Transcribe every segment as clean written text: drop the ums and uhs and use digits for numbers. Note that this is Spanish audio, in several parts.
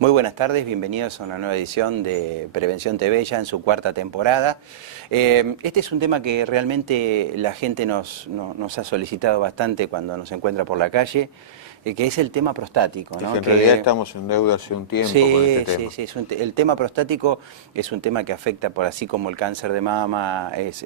Muy buenas tardes, bienvenidos a una nueva edición de Prevención TV, ya en su cuarta temporada. Este es un tema que realmente la gente nos ha solicitado bastante cuando nos encuentra por la calle, que es el tema prostático, ¿no? En realidad estamos en deuda hace un tiempo con este tema. Sí, el tema prostático es un tema que afecta, por así como el cáncer de mama es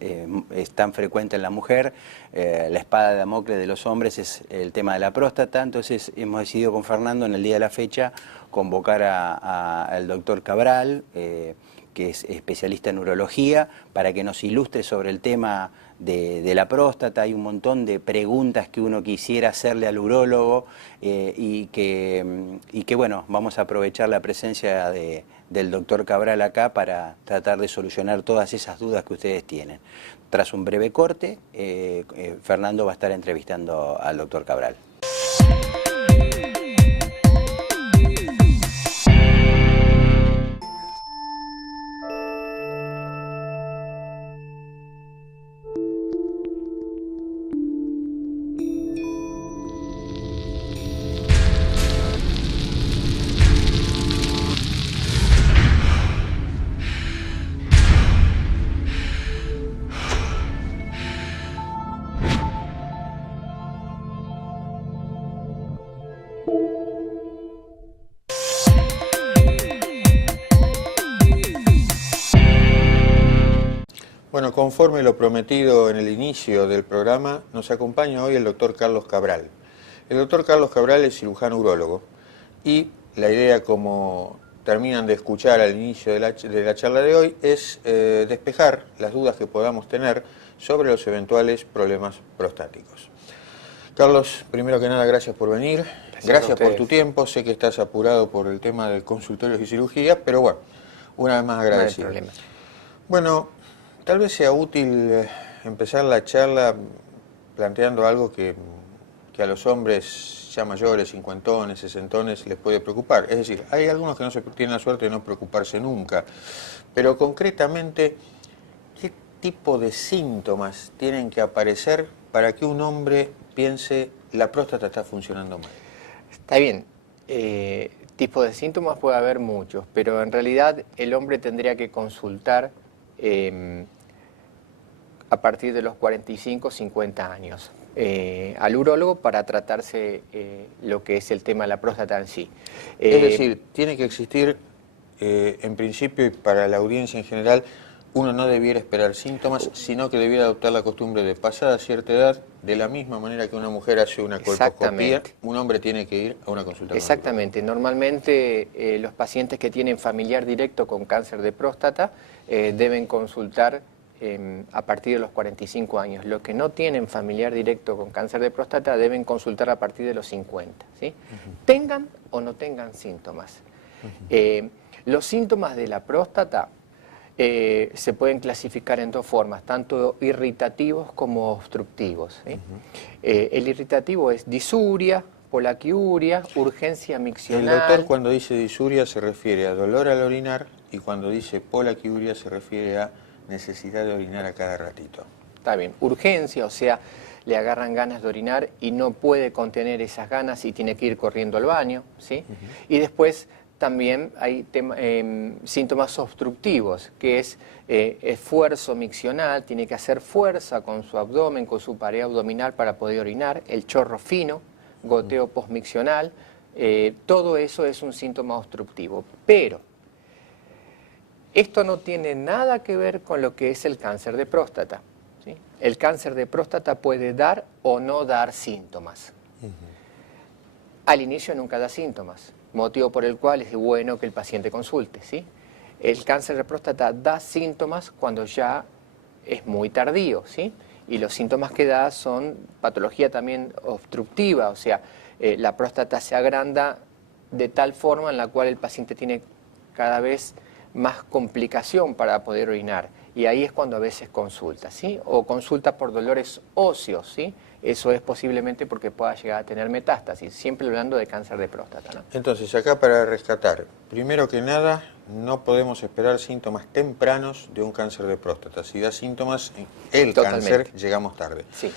tan frecuente en la mujer, la espada de Damocles de los hombres es el tema de la próstata. Entonces hemos decidido con Fernando en el día de la fecha convocar al doctor Cabral, que es especialista en urología, para que nos ilustre sobre el tema de la próstata. Hay un montón de preguntas que uno quisiera hacerle al urólogo y que bueno, vamos a aprovechar la presencia del doctor Cabral acá para tratar de solucionar todas esas dudas que ustedes tienen. Tras un breve corte, Fernando va a estar entrevistando al doctor Cabral. Bueno, conforme lo prometido en el inicio del programa, nos acompaña hoy el doctor Carlos Cabral. El doctor Carlos Cabral es cirujano urólogo y la idea, como terminan de escuchar al inicio de la charla de hoy, es despejar las dudas que podamos tener sobre los eventuales problemas prostáticos. Carlos, primero que nada, gracias por venir. Gracias por tu tiempo. Sé que estás apurado por el tema de consultorios y cirugías, pero bueno, una vez más agradecido. No hay problema. Bueno, tal vez sea útil empezar la charla planteando algo que a los hombres ya mayores, cincuentones, sesentones, les puede preocupar. Es decir, hay algunos que no tienen la suerte de no preocuparse nunca, pero concretamente, ¿qué tipo de síntomas tienen que aparecer para que un hombre piense la próstata está funcionando mal? Está bien. Tipos de síntomas puede haber muchos, pero en realidad el hombre tendría que consultar a partir de los 45, 50 años al urólogo para tratarse lo que es el tema de la próstata en sí. Es decir, tiene que existir, en principio y para la audiencia en general, uno no debiera esperar síntomas, sino que debiera adoptar la costumbre de, pasada cierta edad, de la misma manera que una mujer hace una colposcopía, un hombre tiene que ir a una consulta. Exactamente. Normalmente los pacientes que tienen familiar directo con cáncer de próstata deben consultar a partir de los 45 años. Los que no tienen familiar directo con cáncer de próstata deben consultar a partir de los 50, ¿sí? Tengan o no tengan síntomas. Los síntomas de la próstata se pueden clasificar en dos formas, tanto irritativos como obstructivos, ¿sí? El irritativo es disuria, polaquiuria, urgencia miccional. El doctor, cuando dice disuria, se refiere a dolor al orinar, y cuando dice polaquiuria se refiere a necesidad de orinar a cada ratito. Está bien, urgencia, o sea, le agarran ganas de orinar y no puede contener esas ganas y tiene que ir corriendo al baño, ¿sí? Y después también hay síntomas obstructivos, que es esfuerzo miccional, tiene que hacer fuerza con su abdomen, con su pared abdominal para poder orinar, el chorro fino, goteo postmiccional, todo eso es un síntoma obstructivo. Pero esto no tiene nada que ver con lo que es el cáncer de próstata, ¿sí? El cáncer de próstata puede dar o no dar síntomas. Al inicio nunca da síntomas, motivo por el cual es bueno que el paciente consulte, ¿sí? El cáncer de próstata da síntomas cuando ya es muy tardío, ¿sí? Y los síntomas que da son patología también obstructiva, o sea, la próstata se agranda de tal forma en la cual el paciente tiene cada vez más complicación para poder orinar, y ahí es cuando a veces consulta, ¿sí? O consulta por dolores óseos, ¿sí? Eso es posiblemente porque pueda llegar a tener metástasis, siempre hablando de cáncer de próstata, ¿no? Entonces, acá para rescatar, primero que nada, no podemos esperar síntomas tempranos de un cáncer de próstata. Si da síntomas, el cáncer, llegamos tarde. Sí.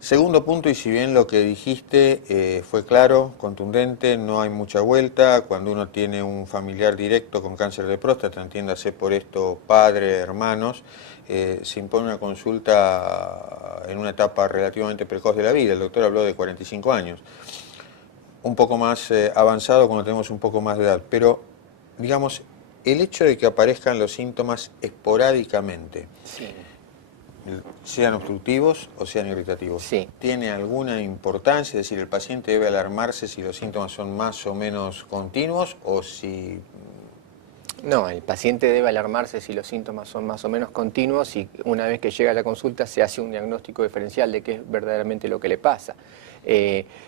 Segundo punto, y si bien lo que dijiste fue claro, contundente, no hay mucha vuelta, cuando uno tiene un familiar directo con cáncer de próstata, entiéndase por esto padre, hermanos, se impone una consulta en una etapa relativamente precoz de la vida. El doctor habló de 45 años, un poco más avanzado cuando tenemos un poco más de edad, pero digamos, el hecho de que aparezcan los síntomas esporádicamente, Sí. sean obstructivos o sean irritativos, Sí. ¿tiene alguna importancia? Es decir, ¿el paciente debe alarmarse si los síntomas son más o menos continuos o si...? No, el paciente debe alarmarse si los síntomas son más o menos continuos, y una vez que llega a la consulta se hace un diagnóstico diferencial de qué es verdaderamente lo que le pasa.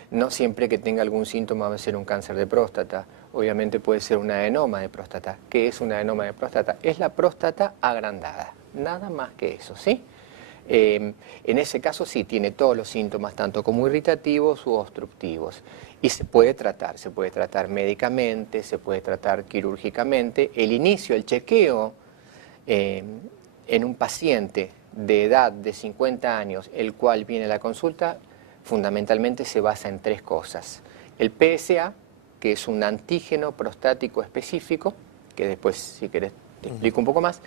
No siempre que tenga algún síntoma va a ser un cáncer de próstata, obviamente puede ser un adenoma de próstata. ¿Qué es un adenoma de próstata? Es la próstata agrandada, nada más que eso, ¿sí? En ese caso sí, tiene todos los síntomas, tanto como irritativos u obstructivos. Y se puede tratar médicamente, se puede tratar quirúrgicamente. El inicio, el chequeo en un paciente de edad de 50 años, el cual viene a la consulta, fundamentalmente se basa en tres cosas. El PSA, que es un antígeno prostático específico, que después, si querés, te explico un poco más.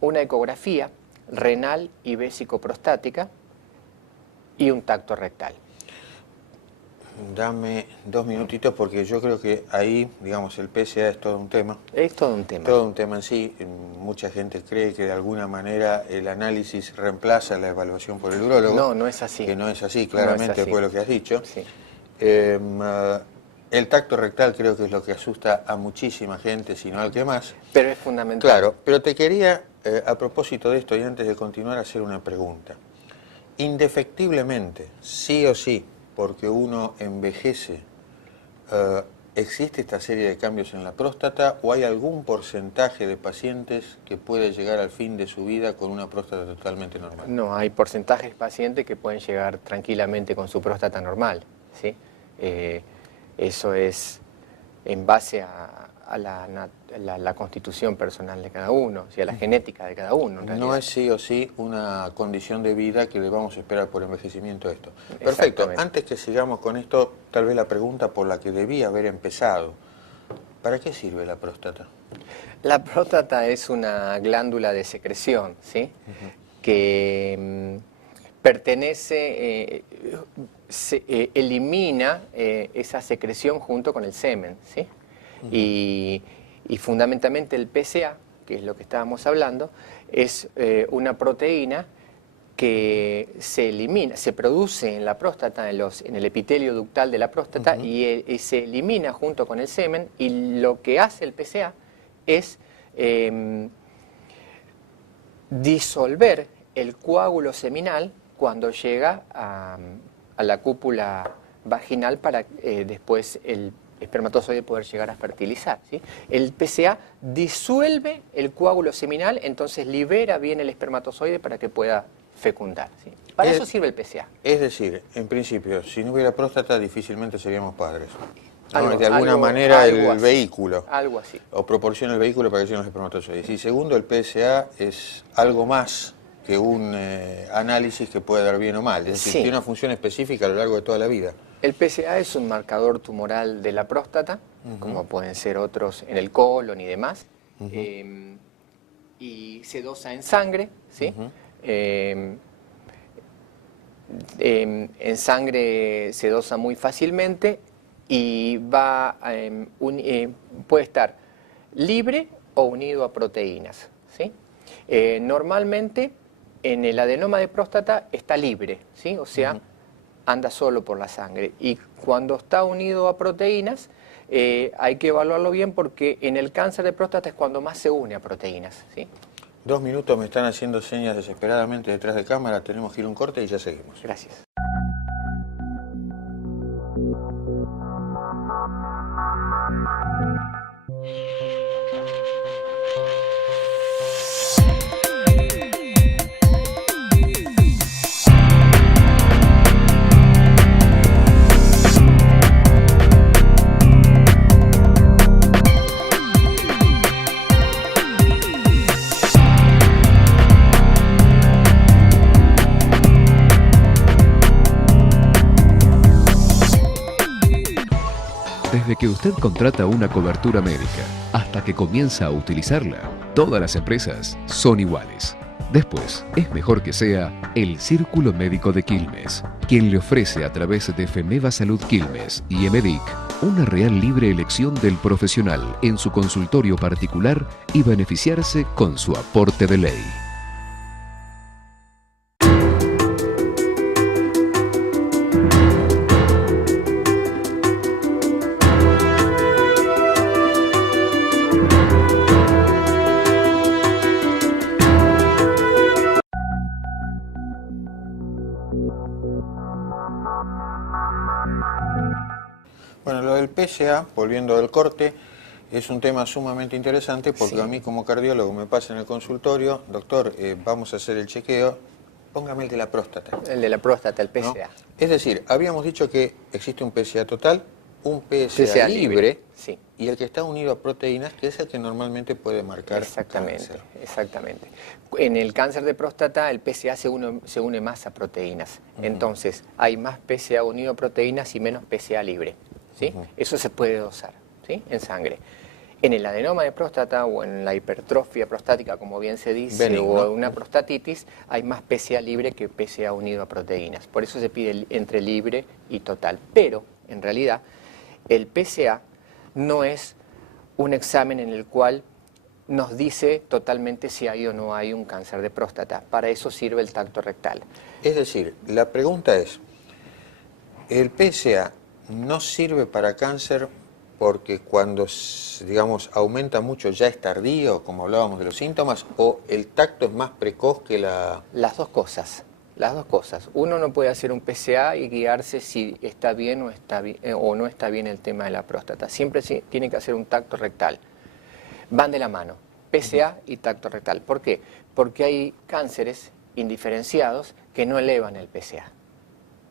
Una ecografía renal y vésico-prostática y un tacto rectal. Dame 2 minutitos porque yo creo que ahí, digamos, el PSA es todo un tema. Es todo un tema. Todo un tema en sí. Mucha gente cree que de alguna manera el análisis reemplaza la evaluación por el urólogo. No, no es así. Que no es así, claramente, fue lo que has dicho. Sí. El tacto rectal creo que es lo que asusta a muchísima gente, si no al que más. Pero es fundamental. Claro, pero te quería, a propósito de esto y antes de continuar, hacer una pregunta. Indefectiblemente, sí o sí, porque uno envejece, ¿existe esta serie de cambios en la próstata o hay algún porcentaje de pacientes que puede llegar al fin de su vida con una próstata totalmente normal? No, hay porcentajes de pacientes que pueden llegar tranquilamente con su próstata normal, ¿sí? Eso es en base a la constitución personal de cada uno, o sea, la genética de cada uno. No es sí o sí una condición de vida que le vamos a esperar por envejecimiento esto. Perfecto, antes que sigamos con esto, tal vez la pregunta por la que debía haber empezado. ¿Para qué sirve la próstata? La próstata es una glándula de secreción, ¿sí? Que pertenece, elimina esa secreción junto con el semen, ¿sí? Y fundamentalmente el PSA, que es lo que estábamos hablando, es una proteína que se elimina, se produce en la próstata, en el epitelio ductal de la próstata, y se elimina junto con el semen, y lo que hace el PSA es disolver el coágulo seminal cuando llega a la cúpula vaginal para después el espermatozoide poder llegar a fertilizar, ¿sí? El PSA disuelve el coágulo seminal, entonces libera bien el espermatozoide para que pueda fecundar, ¿sí? Para eso sirve el PSA. Es decir, en principio, si no hubiera próstata, difícilmente seríamos padres, ¿no? De alguna manera el vehículo. Algo así. O proporciona el vehículo para que lleguen los espermatozoides. Y segundo, el PSA es algo más que un análisis que puede dar bien o mal. Es decir, tiene una función específica a lo largo de toda la vida. El PSA es un marcador tumoral de la próstata, como pueden ser otros en el colon y demás, y se dosa en sangre, ¿sí? En sangre se dosa muy fácilmente y puede estar libre o unido a proteínas, ¿sí? Normalmente en el adenoma de próstata está libre, ¿sí? O sea, anda solo por la sangre, y cuando está unido a proteínas hay que evaluarlo bien, porque en el cáncer de próstata es cuando más se une a proteínas, ¿sí? 2 minutos, me están haciendo señas desesperadamente detrás de cámara, tenemos que ir a un corte y ya seguimos. Gracias. Desde que usted contrata una cobertura médica hasta que comienza a utilizarla, todas las empresas son iguales. Después, es mejor que sea el Círculo Médico de Quilmes, quien le ofrece a través de Femeva Salud Quilmes y Emedic una real libre elección del profesional en su consultorio particular y beneficiarse con su aporte de ley. Bueno, lo del PSA, volviendo del corte, es un tema sumamente interesante porque a mí como cardiólogo me pasa en el consultorio, doctor, vamos a hacer el chequeo, póngame el de la próstata. El de la próstata, el PSA. ¿No? Es decir, habíamos dicho que existe un PSA total, un PSA libre, sí, y el que está unido a proteínas, que es el que normalmente puede marcar exactamente, cáncer. Exactamente. En el cáncer de próstata el PSA se une más a proteínas. Entonces hay más PSA unido a proteínas y menos PSA libre, ¿sí? Eso se puede dosar, ¿sí? En sangre. En el adenoma de próstata o en la hipertrofia prostática, como bien se dice, benigno, o una prostatitis, hay más PSA libre que PSA unido a proteínas. Por eso se pide entre libre y total. Pero, en realidad, el PSA no es un examen en el cual nos dice totalmente si hay o no hay un cáncer de próstata. Para eso sirve el tacto rectal. Es decir, la pregunta es, ¿el PSA no sirve para cáncer porque cuando, digamos, aumenta mucho ya es tardío, como hablábamos de los síntomas, o el tacto es más precoz que la...? Las dos cosas. Las dos cosas. Uno no puede hacer un PSA y guiarse si está bien o no está bien el tema de la próstata. Siempre tiene que hacer un tacto rectal. Van de la mano, PSA y tacto rectal. ¿Por qué? Porque hay cánceres indiferenciados que no elevan el PSA,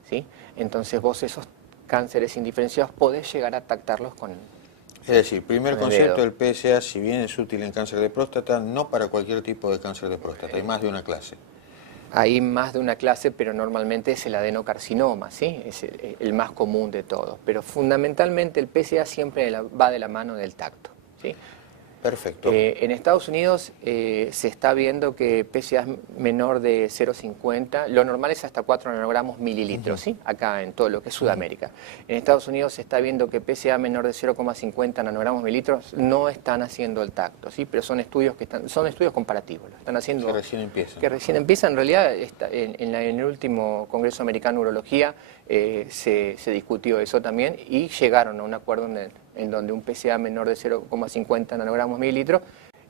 ¿sí? Entonces vos esos cánceres indiferenciados podés llegar a tactarlos con... Es decir, primer con el concepto dedo. del PSA, si bien es útil en cáncer de próstata, no para cualquier tipo de cáncer de próstata, hay más de una clase. Hay más de una clase, pero normalmente es el adenocarcinoma, ¿sí? Es el más común de todos. Pero fundamentalmente el PSA siempre va de la mano del tacto, ¿sí? Perfecto. En Estados Unidos se está viendo que PSA es menor de 0,50, lo normal es hasta 4 nanogramos mililitros, ¿sí? Acá en todo lo que es Sudamérica. En Estados Unidos se está viendo que PSA menor de 0,50 nanogramos mililitros no están haciendo el tacto, ¿sí? Pero son estudios son estudios comparativos, lo están haciendo. Que recién empiezan. Que recién empiezan, en realidad en el último Congreso Americano de Urología se discutió eso también y llegaron a un acuerdo en donde un PSA menor de 0,50 nanogramos mililitros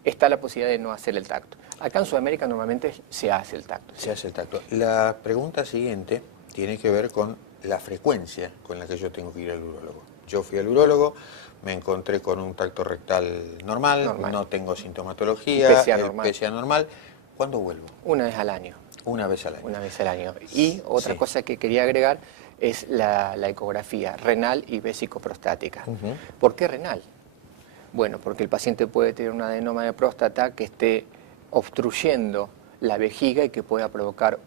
está la posibilidad de no hacer el tacto. Acá en Sudamérica normalmente se hace el tacto. Se hace el tacto. La pregunta siguiente tiene que ver con la frecuencia con la que yo tengo que ir al urólogo. Yo fui al urólogo, me encontré con un tacto rectal normal. No tengo sintomatología, PSA normal. ¿Cuándo vuelvo? Una vez al año. Una vez al año. Una vez al año. Y otra cosa que quería agregar es la ecografía renal y vésico-prostática. ¿Por qué renal? Bueno, porque el paciente puede tener un adenoma de próstata que esté obstruyendo la vejiga y que pueda provocar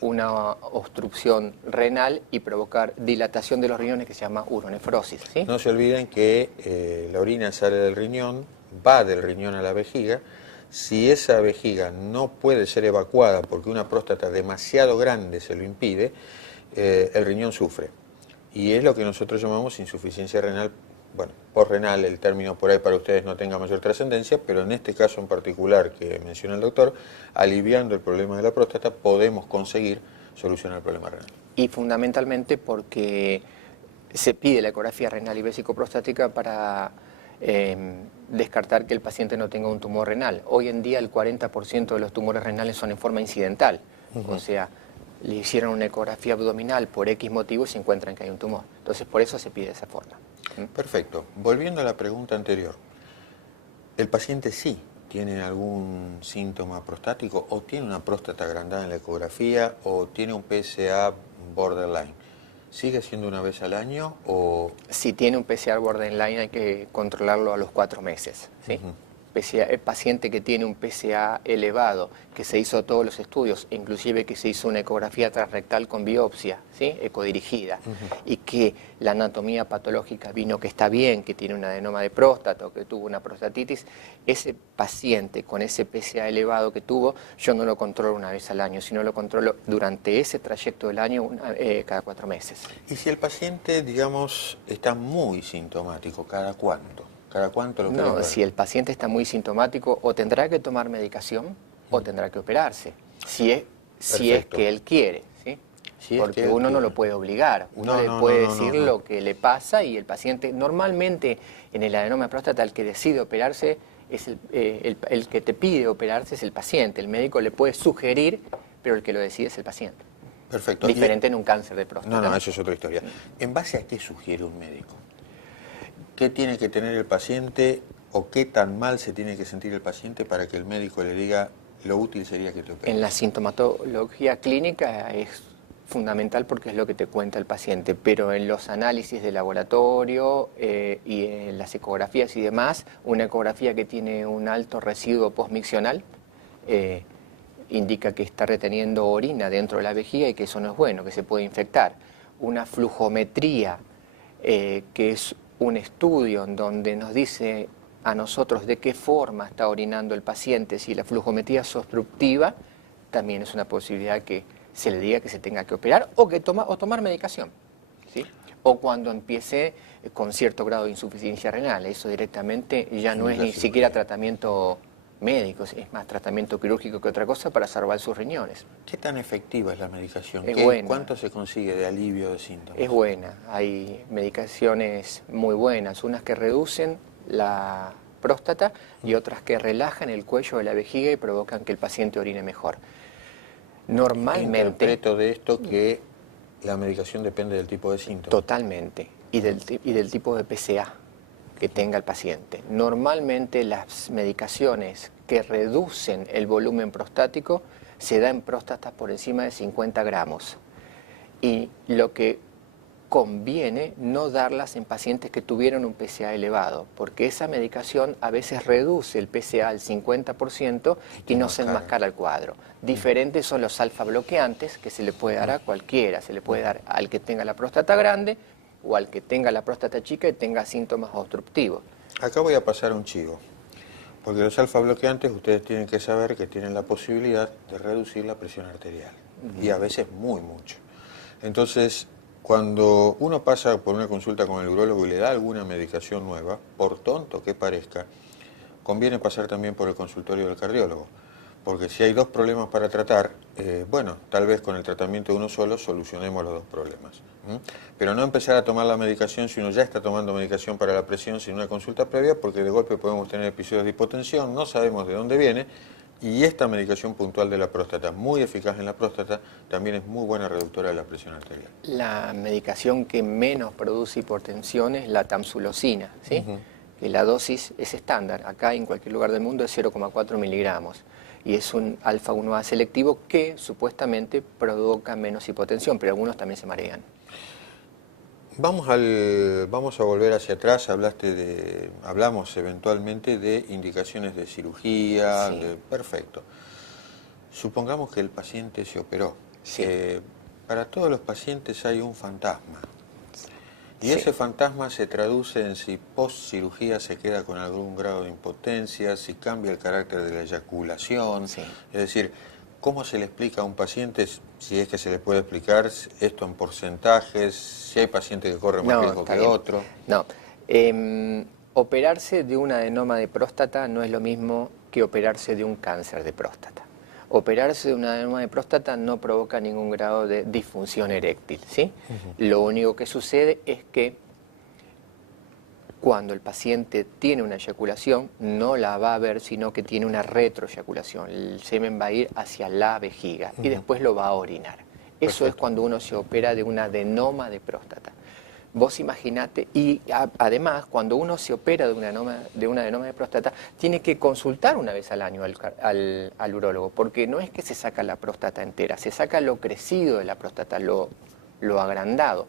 una obstrucción renal y provocar dilatación de los riñones que se llama uronefrosis, ¿sí? No se olviden que la orina sale del riñón, va del riñón a la vejiga. Si esa vejiga no puede ser evacuada porque una próstata demasiado grande se lo impide, el riñón sufre. Y es lo que nosotros llamamos insuficiencia renal, bueno, postrenal, el término por ahí para ustedes no tenga mayor trascendencia, pero en este caso en particular que menciona el doctor, aliviando el problema de la próstata podemos conseguir solucionar el problema renal. Y fundamentalmente porque se pide la ecografía renal y vésico-prostática para descartar que el paciente no tenga un tumor renal. Hoy en día el 40% de los tumores renales son en forma incidental, o sea, le hicieron una ecografía abdominal por X motivo y se encuentran que hay un tumor. Entonces por eso se pide de esa forma. Perfecto. Volviendo a la pregunta anterior, ¿el paciente sí tiene algún síntoma prostático o tiene una próstata agrandada en la ecografía o tiene un PSA borderline? ¿Sigue siendo una vez al año o...? Si tiene un PSA borderline hay que controlarlo a los 4 meses, ¿sí? El paciente que tiene un PSA elevado, que se hizo todos los estudios, inclusive que se hizo una ecografía transrectal con biopsia, ¿sí? Ecodirigida, y que la anatomía patológica vino que está bien, que tiene un adenoma de próstata o que tuvo una prostatitis, ese paciente con ese PSA elevado que tuvo, yo no lo controlo una vez al año, sino lo controlo durante ese trayecto del año cada 4 meses. ¿Y si el paciente, digamos, está muy sintomático, cada cuánto? ¿Cada cuánto lo querés ver? Si el paciente está muy sintomático, o tendrá que tomar medicación o tendrá que operarse, si es que él quiere, ¿sí? Porque uno no lo puede obligar, uno le puede decir lo que le pasa y el paciente, normalmente en el adenoma de próstata el que decide operarse, es el que te pide operarse es el paciente, el médico le puede sugerir, pero el que lo decide es el paciente. Perfecto. Diferente en un cáncer de próstata. No, eso es otra historia. ¿En base a qué sugiere un médico? ¿Qué tiene que tener el paciente o qué tan mal se tiene que sentir el paciente para que el médico le diga lo útil sería que te operes? En la sintomatología clínica es fundamental porque es lo que te cuenta el paciente, pero en los análisis de laboratorio y en las ecografías y demás, una ecografía que tiene un alto residuo postmiccional indica que está reteniendo orina dentro de la vejiga y que eso no es bueno, que se puede infectar. Una flujometría que es un estudio en donde nos dice a nosotros de qué forma está orinando el paciente, si la flujometría es obstructiva, también es una posibilidad que se le diga que se tenga que operar o tomar medicación, ¿sí? O cuando empiece con cierto grado de insuficiencia renal, eso directamente ya no es ni siquiera tratamiento médico, es más tratamiento quirúrgico que otra cosa para salvar sus riñones. ¿Qué tan efectiva es la medicación? Es buena. ¿Cuánto se consigue de alivio de síntomas? Es buena, hay medicaciones muy buenas, unas que reducen la próstata y otras que relajan el cuello de la vejiga y provocan que el paciente orine mejor. Normalmente... Interpreto de esto que la medicación depende del tipo de síntomas. Totalmente, y del tipo de PSA que tenga el paciente. Normalmente las medicaciones que reducen el volumen prostático se da en próstatas por encima de 50 gramos. Y lo que conviene no darlas en pacientes que tuvieron un PSA elevado, porque esa medicación a veces reduce el PSA al 50% y no se enmascara el cuadro. Diferentes son los alfa bloqueantes, que se le puede dar a cualquiera, se le puede dar al que tenga la próstata grande o al que tenga la próstata chica y tenga síntomas obstructivos. Acá voy a pasar un chivo. Porque los alfa bloqueantes ustedes tienen que saber que tienen la posibilidad de reducir la presión arterial, y a veces muy mucho. Entonces, cuando uno pasa por una consulta con el urólogo y le da alguna medicación nueva, por tonto que parezca, conviene pasar también por el consultorio del cardiólogo. Porque si hay dos problemas para tratar, bueno, tal vez con el tratamiento de uno solo solucionemos los dos problemas. Pero no empezar a tomar la medicación si uno ya está tomando medicación para la presión sin una consulta previa, porque de golpe podemos tener episodios de hipotensión, no sabemos de dónde viene, y esta medicación puntual de la próstata, muy eficaz en la próstata, también es muy buena reductora de la presión arterial. La medicación que menos produce hipotensión es la tamsulosina, ¿sí? Que la dosis es estándar, acá en cualquier lugar del mundo es 0,4 miligramos. Y es un alfa-1A selectivo que supuestamente provoca menos hipotensión, pero algunos también se marean. Vamos a volver hacia atrás. Hablamos eventualmente de indicaciones de cirugía, Sí. Perfecto. Supongamos que el paciente se operó. Sí. Para todos los pacientes hay un fantasma. Y Sí. ese fantasma se traduce en si post cirugía se queda con algún grado de impotencia, si cambia el carácter de la eyaculación. Sí. Es decir, ¿cómo se le explica a un paciente, si es que se le puede explicar esto en porcentajes, si hay pacientes que corren más riesgo está que bien. otro? No. Operarse de un adenoma de próstata no es lo mismo que operarse de un cáncer de próstata. Operarse de un adenoma de próstata no provoca ningún grado de disfunción eréctil, ¿sí? Lo único que sucede es que cuando el paciente tiene una eyaculación, no la va a ver, sino que tiene una retroeyaculación. El semen va a ir hacia la vejiga y después lo va a orinar. Eso Perfecto. es cuando uno se opera de un adenoma de próstata. Vos imaginate, y además, cuando uno se opera de un adenoma de próstata, tiene que consultar una vez al año al urólogo, porque no es que se saca la próstata entera, se saca lo crecido de la próstata, lo agrandado.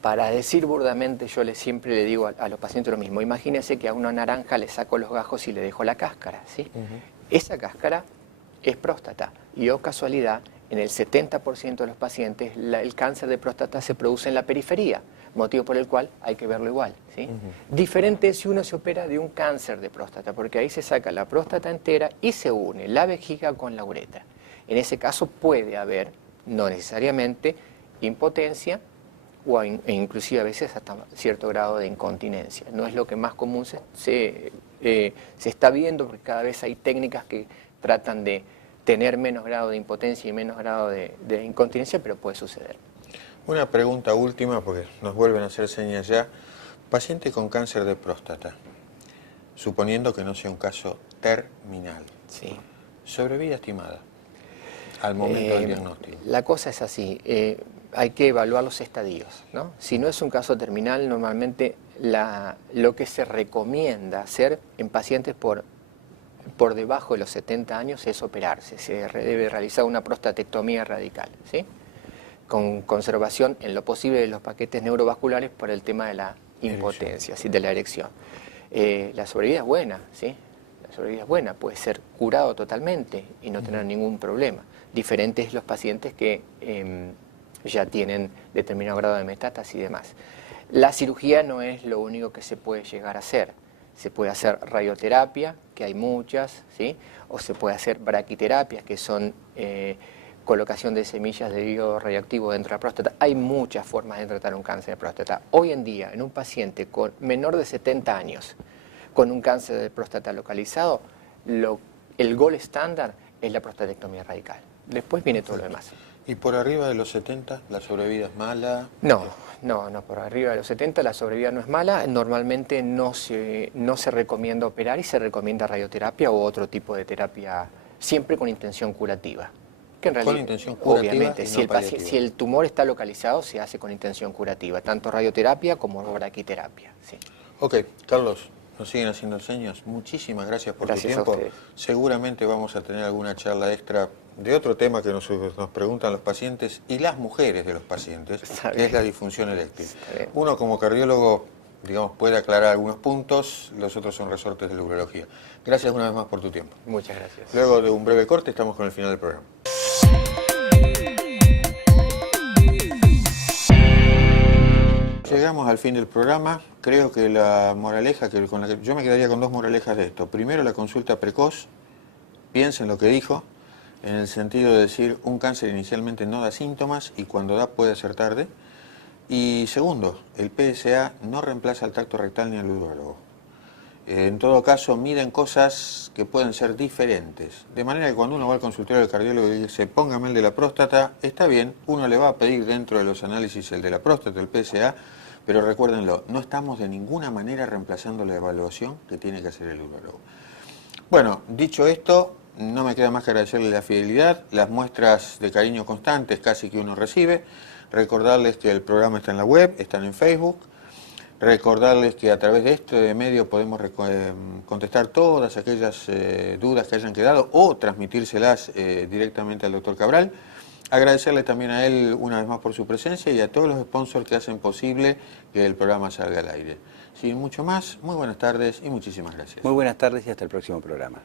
Para decir burdamente, yo siempre le digo a los pacientes lo mismo. Imagínense que a una naranja le saco los gajos y le dejo la cáscara, ¿sí? Esa cáscara es próstata. Y, oh casualidad, en el 70% de los pacientes el cáncer de próstata se produce en la periferia, motivo por el cual hay que verlo igual, ¿sí? Diferente es si uno se opera de un cáncer de próstata, porque ahí se saca la próstata entera y se une la vejiga con la uretra. En ese caso puede haber, no necesariamente, impotencia, e inclusive a veces hasta cierto grado de incontinencia. No es lo que más común se está viendo, porque cada vez hay técnicas que tratan de tener menos grado de impotencia y menos grado de incontinencia, pero puede suceder. Una pregunta última, porque nos vuelven a hacer señas ya. Paciente con cáncer de próstata, suponiendo que no sea un caso terminal, Sí. sobrevida estimada al momento del diagnóstico. La cosa es así, hay que evaluar los estadios, ¿no? Si no es un caso terminal, normalmente lo que se recomienda hacer en pacientes por debajo de los 70 años es operarse. Se debe realizar una prostatectomía radical, ¿sí? Con conservación en lo posible de los paquetes neurovasculares por el tema de la impotencia, ¿sí? De la erección. La sobrevida es buena, ¿sí? La sobrevida es buena, puede ser curado totalmente y no tener ningún problema. Diferentes los pacientes que ya tienen determinado grado de metástasis y demás. La cirugía no es lo único que se puede llegar a hacer. Se puede hacer radioterapia, que hay muchas, ¿sí? O se puede hacer braquiterapias, que son colocación de semillas de hígado radioactivo dentro de la próstata. Hay muchas formas de tratar un cáncer de próstata. Hoy en día, en un paciente con menor de 70 años, con un cáncer de próstata localizado, el gold estándar es la prostatectomía radical. Después viene todo lo demás. ¿Y por arriba de los 70 la sobrevida es mala? No, por arriba de los 70 la sobrevida no es mala. Normalmente no se recomienda operar y se recomienda radioterapia u otro tipo de terapia, siempre con intención curativa. Que en realidad, con intención curativa, obviamente, y si, no paliativa. si el tumor está localizado, se hace con intención curativa, tanto radioterapia como braquiterapia. Sí. Ok, Carlos, nos siguen haciendo señas. Muchísimas gracias por Gracias tu a tiempo. ustedes. Seguramente vamos a tener alguna charla extra de otro tema que nos preguntan los pacientes y las mujeres de los pacientes, Está que bien. es la disfunción eréctil. Está bien. Uno como cardiólogo, digamos, puede aclarar algunos puntos, los otros son resortes de la urología. Gracias una vez más por tu tiempo. Muchas gracias. Luego de un breve corte estamos con el final del programa. Llegamos al fin del programa. Creo que la moraleja, yo me quedaría con dos moralejas de esto. Primero, la consulta precoz. Piensen lo que dijo, en el sentido de decir, un cáncer inicialmente no da síntomas y cuando da puede ser tarde. Y segundo, el PSA no reemplaza al tracto rectal ni al urólogo. En todo caso, miden cosas que pueden ser diferentes. De manera que cuando uno va al consultorio del cardiólogo y dice, póngame el de la próstata, está bien, uno le va a pedir dentro de los análisis el de la próstata, el PSA, pero recuérdenlo, no estamos de ninguna manera reemplazando la evaluación que tiene que hacer el urólogo. Bueno, dicho esto, no me queda más que agradecerle la fidelidad, las muestras de cariño constantes casi que uno recibe, recordarles que el programa está en la web, están en Facebook, recordarles que a través de este medio podemos contestar todas aquellas dudas que hayan quedado o transmitírselas directamente al doctor Cabral. Agradecerle también a él una vez más por su presencia y a todos los sponsors que hacen posible que el programa salga al aire. Sin mucho más, muy buenas tardes y muchísimas gracias. Muy buenas tardes y hasta el próximo programa.